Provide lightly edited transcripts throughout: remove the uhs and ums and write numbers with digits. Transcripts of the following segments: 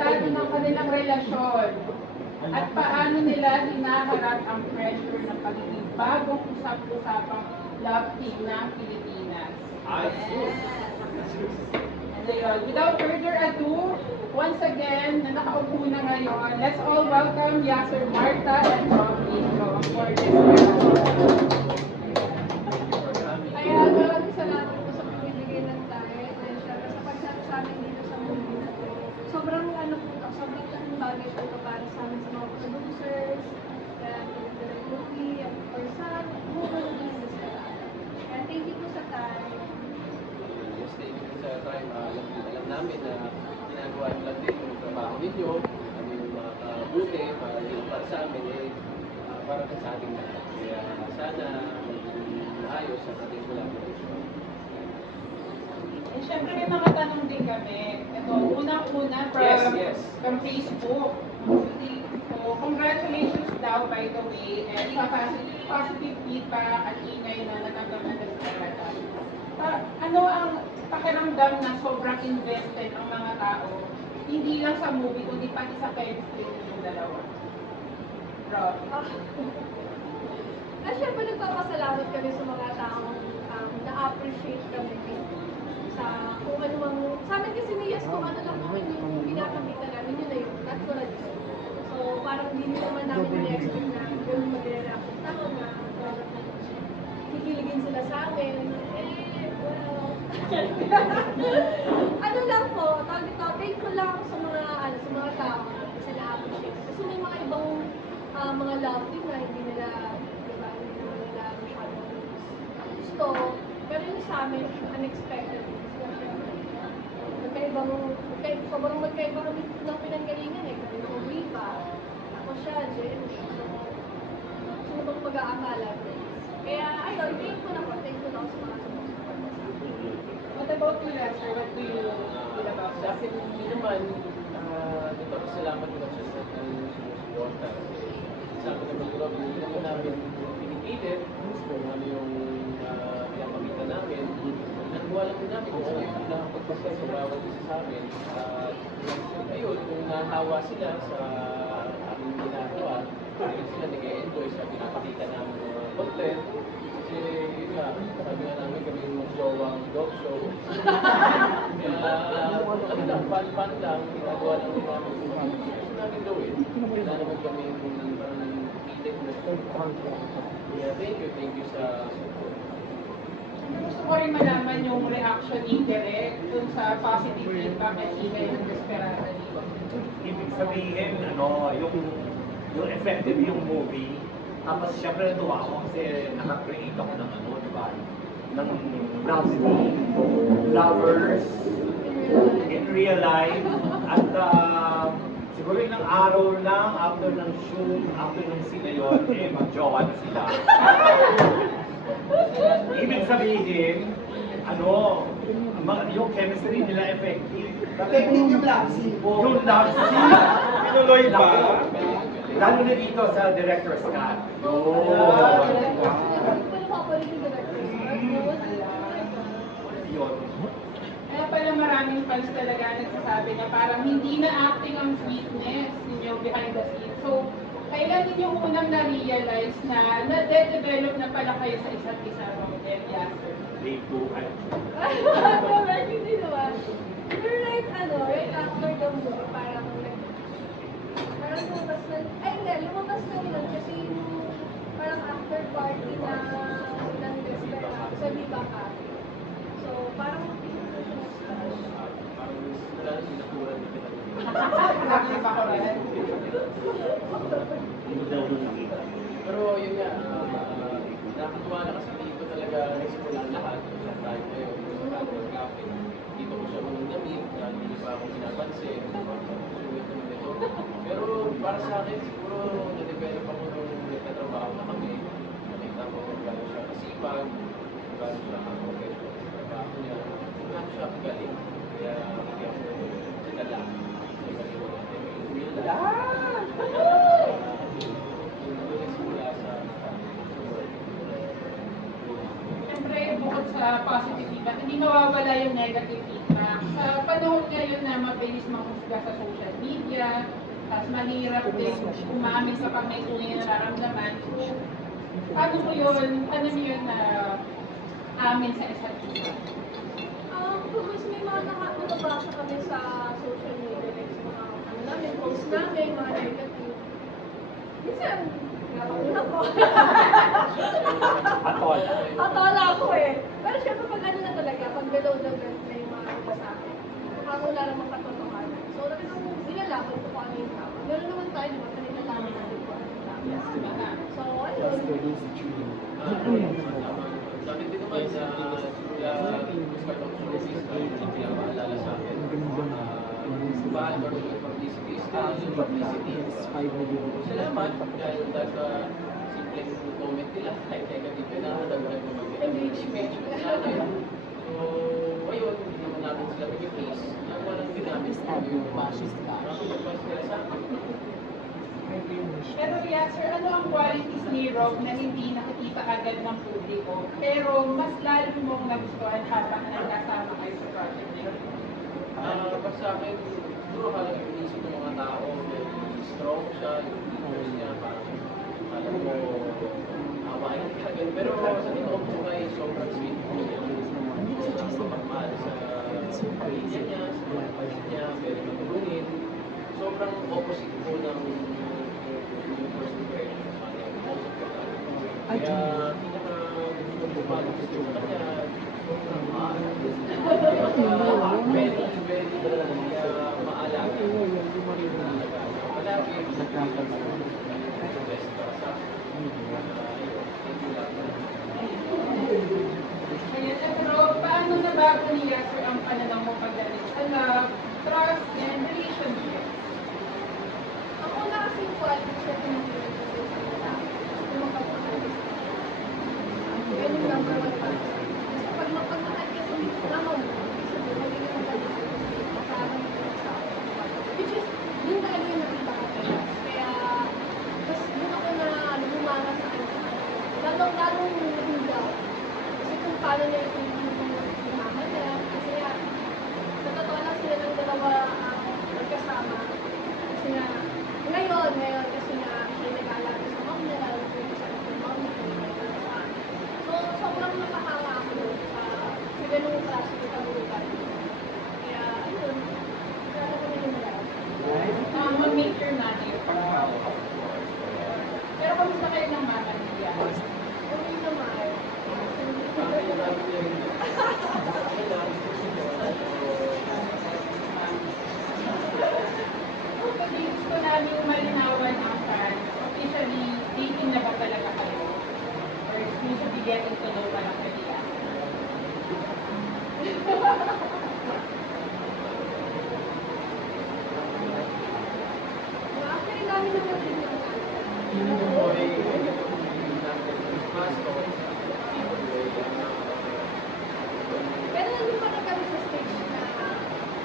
estado ng kanilang relasyon at paano nila hinaharap ang pressure ng pagiging bagong usap-usapang love team ng Pilipinas. And ayun, without further ado, once again, na nakaupo na ngayon, let's all welcome Yasser Marta and Rob Nico for this presentation. Kaya maraming salamat po sa pagbibigay ng time and syempre sa pagsabi sa amin dito sa movie na to. Sobrang ano po to, sobrang laking bagay po to para sa amin sa mga producers, kaya pinagdalang movie, at or sa buong industry. Kaya thank you po sa time. Yes, thank you sa time. Alam namin na ginagawa nyo lang din yung trabaho ninyo, ano yung mga buti para sa amin, para sa ating lahat. Kaya sana maayos ang ating collaboration. And syempre may mga tanong din kami. Ito, unang-una from Facebook. So, congratulations daw by the way, and positive feedback at ingay na natanggap na sa ano ang pakiramdam na sobrang invested ang mga tao, hindi lang sa movie, kundi pati sa chemistry ng dalawa? Rob? Syempre nagpapasalamat kami sa mga taong na-appreciate kami sa kung ano mang, sa amin kasi ni Yes, kung ano lang naman yung pinapakita namin, yun na yun, natural yun. So parang hindi naman namin na-expect na gano'n mag-react ang tao na kikiligin sila sa amin. Well, ano lang po, tawag dito, thankful lang ako sa mga tao kasi na-appreciate. Kasi may mga ibang mga love team na hindi nila, diba, hindi naman nila masyadong gusto. Pero yung sa amin, unexpected. Sobrang magkaiba kami ng pinanggalingan eh. Kami ko Viva, ako siya, Jenny. So, sino bang mag-aakala? Kaya, ayun, thankful ako sa mga sumusuporta sa akin. What about you, Lester? What do you feel about Sa that? akin, hindi naman, nagpapasalamat naman siya sa sumusuporta. Sa akin naman, Rob, hindi naman namin pinipilit kung ano yung pinapakita namin. Nagawa lang din namin kung ano yung nakapagpasaya sa bawat isa sa amin. Ayun, kung nahawa sila sa aming ginagawa, ayun sila nag-enjoy sa pinapakita namin mga content. Kasi yun nga, sabi nga namin kami yung mag-jowang dog show. Kaya ano lang, fun lang, ginagawa lang din namin kung gusto namin gawin. Wala naman kami parang pilit na kaya thank you sa support. Gusto ko rin malaman yung reaction ni Derek dun sa positive feedback at ingay ng Desperada dito. Ibig sabihin, yung effective yung movie. Tapos syempre natuwa ako kasi nakakreate ako ng diba? Ng love team, lovers, in real life. At siguro ilang araw lang after ng shoot, after ng scene na yun, mag-jowa na sila. Ibig sabihin, yung chemistry nila effective. Technique yung love scene. Yung love scene, tinuloy ba? Lalo na dito sa director's cut. Yun. Kaya pala maraming fans talaga nagsasabi na parang hindi na acting ang sweetness ninyo behind the scenes. So, kailan ninyo unang na-realize na na-develop na pala kayo sa isa't isa, Rob and Yasser? Late buhay. Hindi naman. Pero right after the movie, parang lumabas na yun kasi yung parang after party na ng Desperado sa Viva Cafe. So, parang Wala na sinakuran na pinag-ibig. Nakita ko rin. Pero yun nga, nakakatuwa na kasi dito talaga nagsimula lahat sa time na yun. Dito ko siya unang na-meet, hindi pa ako pinapansin, sungit naman ito. Pero para sa akin, siguro na-develop ako nung nagtatrabaho na kami. Nakita ko kung gano'n siya kasipag, kung gano'n siya ka-professional sa trabaho niya, kung gano'n siya kagaling. Kaya hindi ako nagdala. Siyempre, bukod sa positive feedback, hindi mawawala yung negative feedback. Sa panahon ngayon na mabilis mahusga sa social media, media, tapos mahirap din umamin sa pag may tunay na nararamdaman. So, paano mo yun na amin sa isa't isa? Kung mas may mga nakabasa kami sa social media, like sa mga namin, post namin, mga negative. Minsan, nakakul ako. Atola ako eh. Pero syempre pag ano na talaga, pag below the belt na yung mga nagsasabi, mukhang wala namang katotohanan. So, talagang nilalaman ko kung ano yung tama. Meron naman tayo, di ba? Nilalaman natin kung ano yung tama. So, ayun. Sabi din naman sa pinapaalala sa akin, bad or publicity is still publicity. Salamat dahil simpleng comment nila, kahit negative na nadagdag naman engagement natin. So, ayun, hindi naman namin sila mag-face na walang ginamit yung basis ka. Marami nila sa akin. Pero yeah, sir, ano ang qualities ni Rob na hindi nakikita agad ng publiko, pero mas lalo mong nagustuhan habang nagkasama kayo sa project na yun? Pag sa akin, siguro halang yung inisip ng mga tao, very strong siya, yung leaders niya, parang alam mo, hawain ka ganun. Pero sa totoong buhay, sobrang sweet po niya. Sobrang mapagmahal sa pamilya niya, sa mga kapatid niya, very matulungin. Sobrang opposite po ng first impression sa kanya. Kaya pinaka gusto ko bago gusto sa kanya, sobrang very maalaga. Palagi, best para sa akin. Ayan, pero paano nabago ni Yasser ang pananaw mo pagdating sa love, trust, and relationship? Ang una kasing quality siya pinag-iwag ko sa kanila. Yung mapagmahal. Yan yung number one quality. Kasi pag mapagmahal ka sa mama mo, sabi, magiging mapagmahal ka sa kasama mo sa which is, yun talaga yung nakita ko kaya. Kaya, mas yun ako na lumanga sa kanya. Lalong naging doubt. Kasi kung paano niya yung mama niya, kasi nga, sa totoo lang sila ng dalawa magkasama. Kasi nga, ngayon, kasi nga, siya nag-aalaga sa mom niya, lalo ko yung sa mom niya, so, sobrang nakakanga ako sa ganung klase ng kabulukan. Kaya, ayun, kaya ko na yung lahat. Mag-make your mother proud. Pero kamusta kayo ng mama niya? Okay naman. Kasi gusto namin malinawan ang fans. Officially, dating na ba talaga kayo? Or exclusively getting to know pa lang kayo? Actually, namin naman din yung pero nandun pa rin kami sa stage na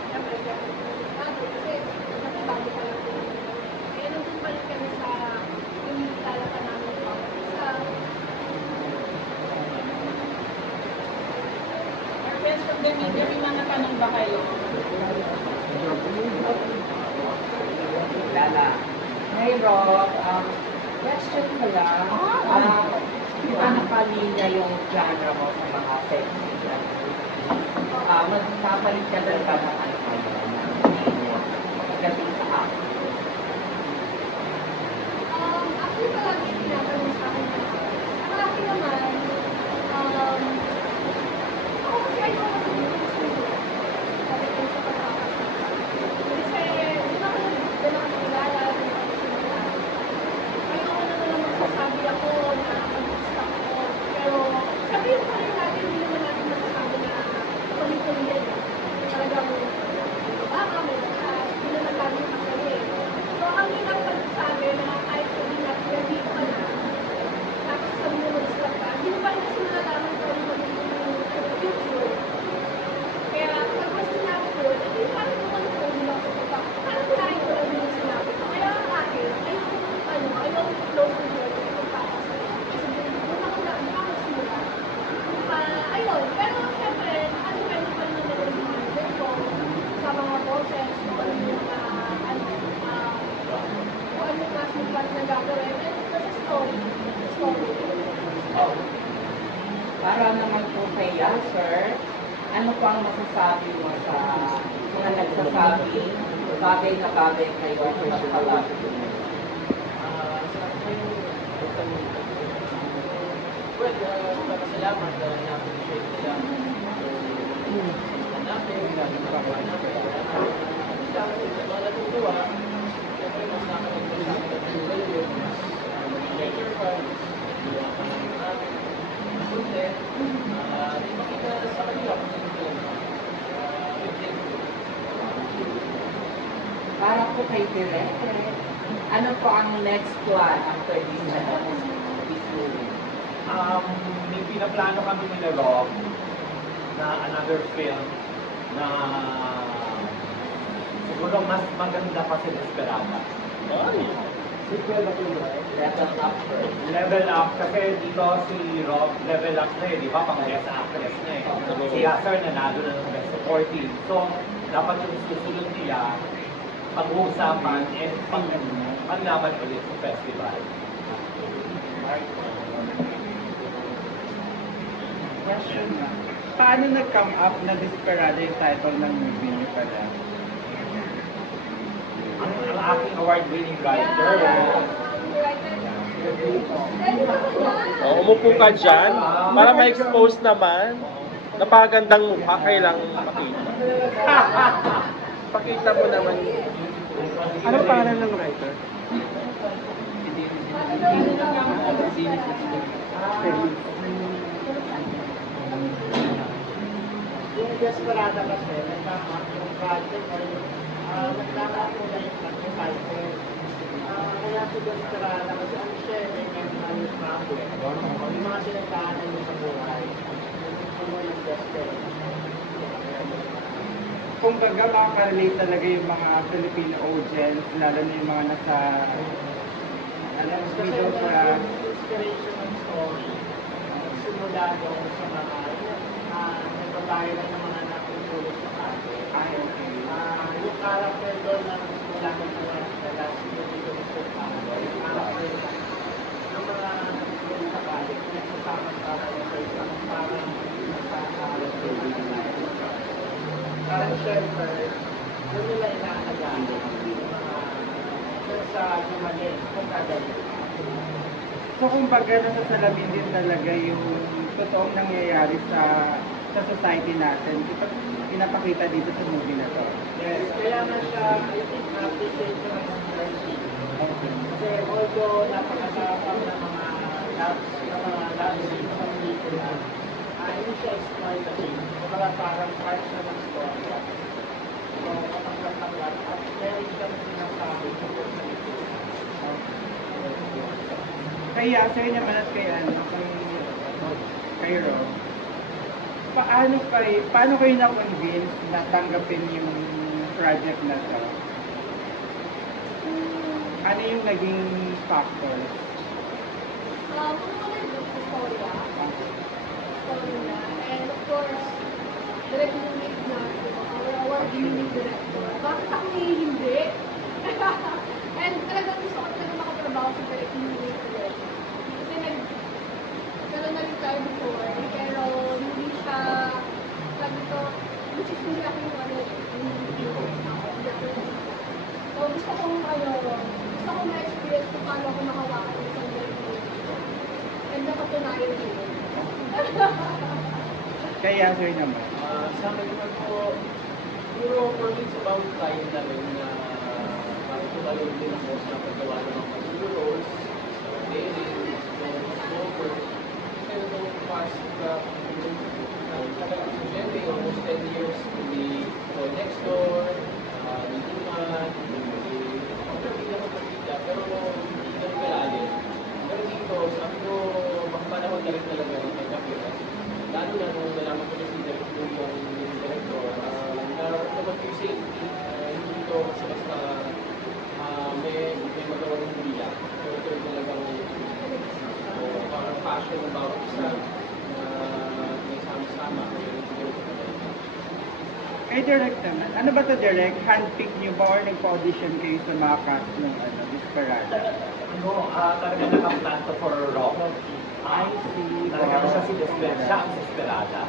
siyempre kasi bago pa lang din. Kaya nandun pa rin kami sa yung lalapan namin yung mga isa. Our friends from the media, may mga tanong ba kayo? Lala. Hey Rob, question ko lang. Paano pamilya yung genre mo sa mga sex? Magpapalit ka ba ng ano kayo? Pagdating sa ako. Actually, palagi tinatanong sa akin na ang akin naman, ako kasi ayaw ko sabi ko sa pagkakasama. Kasi, di ba ako nakakilala, ayoko na naman magsasabi ako na mag-gusto ako. Pero, sabihin pa rin natin, hindi naman natin masasabi na tuloy-tuloy yan. Talagang, baka may lakas, hindi naman natin naman po kaya, sir, ano po ang masasabi mo sa mga nagsasabi bagay na bagay kayo sa pala? Sa akin, salamat dahil na-appreciate nila yung namin, lagi nakakawa namin. Mga natutuwa, siyempre mas nakakagsasabi na tuloy yun, lecture pa, yung namin. Kunti, di makita sa kanila kung sino talaga. Para po kay Direk, ano po ang next plan after this movie? May pinaplano kami ni Rob na another film na siguro mas maganda pa sa Desperada. Level up, sir. Level up kasi dito si Rob level up na di ba? Pang best actress na Si Yasser nanalo na ng best supporting. So, dapat yung susunod nila pag-uusapan and paglaban ulit sa festival. Question na. Paano nag-come up na Desperada yung title ng movie niyo pala? Ang aking award-winning writer. Umupo ka dyan para ma-expose naman. Napakagandang mukha, kailangan makita. Pakita mo naman. Ano pangalan ng writer? Yung Desperada kasi, nagkama yung project or nagkama po na yung pag-title. Kaya si Desperada kasi ang siya may mental problem. Yung mga sinagdaanan niya sa buhay. Yung yung Desperada. Kung baga makaka-relate talaga yung mga Filipino audience, lalo na yung mga nasa Kasi middle yung class. inspiration ng story, simula doon sa mga nagbabayaran ng mga nakutulog sa atin. Yung character doon na mula ng mga last movie doon sa Panginoon, yung character ng mga nakutulog sa balik, nagsasama-sama sa isang parang nagkakaroon sa mga life. Parang shelter, doon nila inaalagaan yung mga sa gumaling, kung gagaling. So kung baga nasa salamin din talaga yung totoong nangyayari sa society natin. Ito pinapakita dito sa movie na to. Yes, kaya nga siya, I think, appreciate ko ng friendship. Kasi although napakatapang ng mga love scene sa pelikula, hindi siya exploitative. Kumbaga parang part siya ng story. So, katanggap-tanggap at meron siyang sinasabi sa pelikula. Kaya sa'yo naman at kay Ro, paano kayo na-convince na tanggapin yung project na to? Ano yung naging factor? And of course, direct unique na, our award-winning director. Bakit ako hindi? And talagang gusto ko talaga makatrabaho sa direct unique director. Kasi nagkaroon na rin tayo before, pero hindi siya, sabi ko, which is hindi ako yung so gusto kong ma-experience kung paano ako nakawakan sa direct unique. And napatunayan din. Kaya sa'yo naman. Sa akin naman po, puro for me, it's about time na rin na parang tumalog din ako sa paggawa ng mga roles, sa daily, sa over. Kasi nung past siyempre, almost 10 years, hindi next door, hindi man, hindi ako pagkita, pero hindi ganun kalalim. Pero dito, sabi ko, baka panahon na rin talaga ng pagkakita. Lalo na nung nalaman ko na si Director yung Director, naramdaman ko yung safety, hindi ito kasi basta may magawa ng bila. So ito yung talagang parang passion ng bawat isa na may sama-sama. Kay direct naman. Ano ba to direct? Handpick niyo ba or nagpa-audition kayo sa mga cast ng Desperada? Talaga nakaplan to for rock. I see. Talaga siya si Desperada. Siya ang Desperada.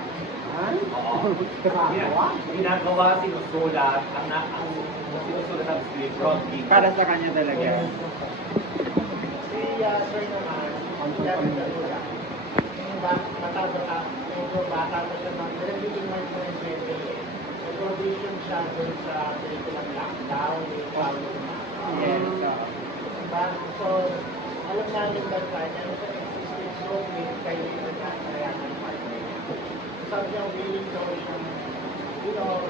Oo. Ginagawa, sinusulat, ang sinusulat ng script, Ron King. Para sa kanya talaga. Si Sir naman, ang Kevin Dalula, yung bata-bata, medyo bata pa siya ng nagiging March 2020. Nag-audition siya dun sa pelikulang Lockdown, yung Paulo na. Yes. Diba? So, alam namin that time, ano sa existing soulmate kay Lito na kaya ng partner niya. Sabi niya, willing daw siyang, you know,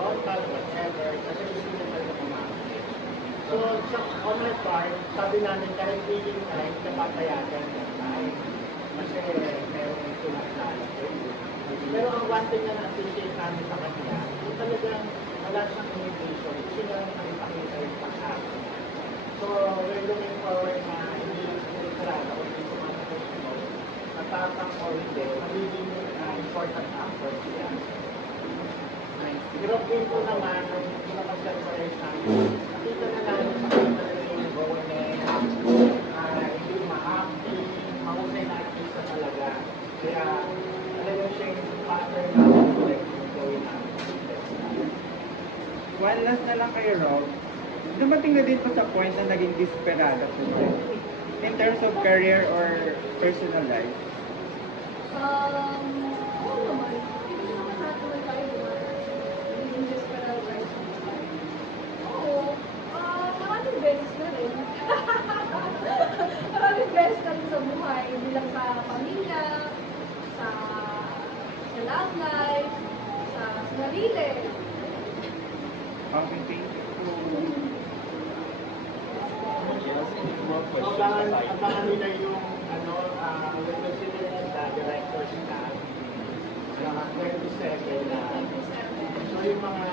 frontal, whatever, kasi gusto niya talaga pumakit. So, on my part, sabi namin, kahit feeling time, napapayagan that time. Kasi meron yung tulak-talak. Pero ang one thing na na-appreciate namin sa kanya, yung talagang wala siyang invitation, gusto niya nakipakita yung pag-asa. So, we're looking forward na hindi lang siguro sarada o hindi sumatapos mo, natapang o hindi, magiging important actor siya. Pero dito naman, ang pinaka-surprise namin, nakita na namin sa kanya yung government, hindi ma-acting, mahusay na artista talaga. Kaya, talagang siya yung partner na gawin namin. One last na lang kay Rob. Dumating na din po sa point na naging desperada po siya. In terms of career or personal life. Oo naman. Hindi naman natin tayo naging desperado tayo sa buhay. Oo. Maraming beses na rin. Maraming beses na rin sa buhay. Hindi lang sa pamilya, sa love life, sa sarili. Okay, thank you. Abangan nila yung we're considering the director's cut. 27 na. So yung mga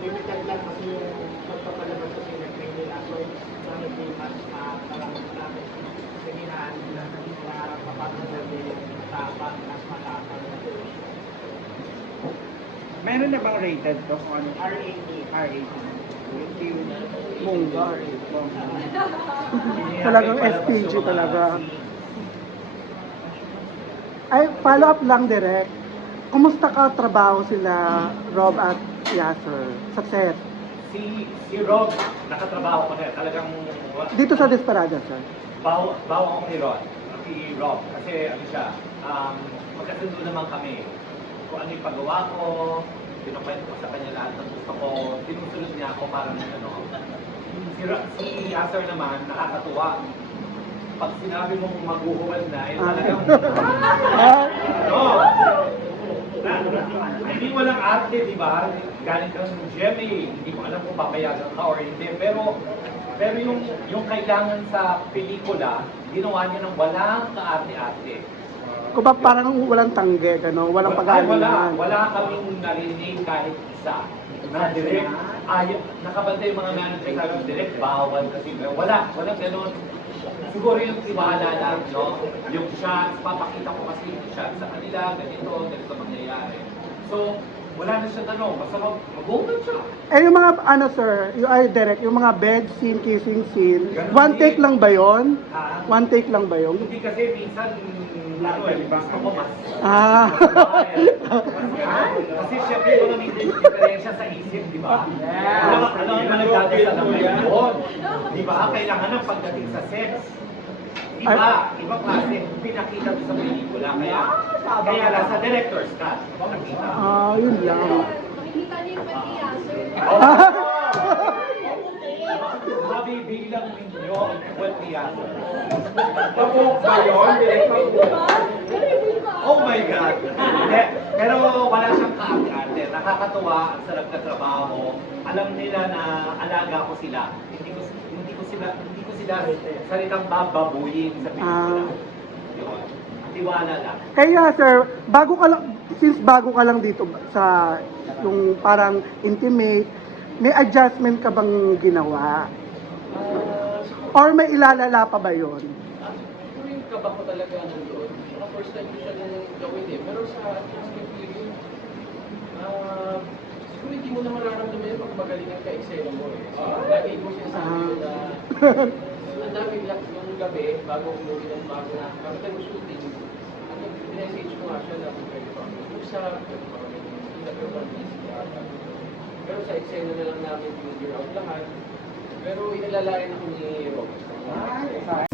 limited lang kasi yung pagpapalabas sa sinagpay nila. So it's gonna be much parang namin sinihan na papatuloy yung matapang, mas matapang na version. Meron na bang rated to kung ano? R18. R18. Thank you. Bongga. Bongga. Talagang FPG talaga. Ay, follow up lang direct. Kumusta ka trabaho sila Rob at Yasser? Success. Si Rob, nakatrabaho ko na talagang Dito sa Desperada, sir. bawa ako kay Rob, kasi ano siya, magkasundo naman kami. Kung ano yung paggawa ko, pinukwento ko sa kanya lahat ng gusto ko, sinusunod niya ako parang ano. Si Yasser naman, nakakatuwa. Pag sinabi mong maguhuwal na, eh talagang, hindi walang arte, di ba? Galing kang Jemmy, hindi ko alam kung papayagan ka or hindi, pero yung kailangan sa pelikula, ginawa niya ng walang kaarte-arte. Kung ba parang walang tangge, ano? Walang pag-aalingan. Wala kaming narinig kahit isa. Na direct, nakabantay yung mga manager sa direct, bawal kasi. Walang ganun. Siguro yung tiwala lang, no? Yung shots, papakita ko kasi yung shots sa kanila, ganito mangyayari. So, wala na siya tanong, basta mag-open siya. Eh, yung mga, ano sir, yung ay direct, yung mga bed scene, kissing scene, one take lang ba yon? One take lang ba yon? Hindi kasi minsan, gusto ko mas. Kasi syempre wala may diferensya sa isip, di ba? Ano ang nagdadala ng ngayon? Di ba? Kailangan ng pagdating sa sex. Ibang klase, pinakita ko sa pelikula. Kaya lang sa director's cut, nakita. Yun lang. Makikita niyo yung pag-Yasser. Mabibilang ninyo what the answer. Pabok ba yun? Oh my God! Pero wala siyang kaarte-arte. Nakakatuwa ang sarap na trabaho. Alam nila na alaga ko sila. Hindi ko sila salitang bababuyin sa pelikula. Yun. Tiwala lang. Kaya sir, bago ka lang dito sa yung parang intimate, may adjustment ka bang ginawa? Or may ilalala pa ba yun? Tuwing kaba ko talaga nandun, first time ko siya nung gawin eh. Pero sa first period, siguro hindi mo na mararamdaman yun pag magalingan ka eksena mo eh. Lagi mo sinasabi ko na ang dami lang yung gabi, bago umuwi ng bago tayo shooting, pinessage ko nga siya na kung pwede pa mag-usap, pwede pa kami kita pero pa busy ata. Pero sa eksena na lang namin figure out lahat. Pero inalalayan ako ni Rob.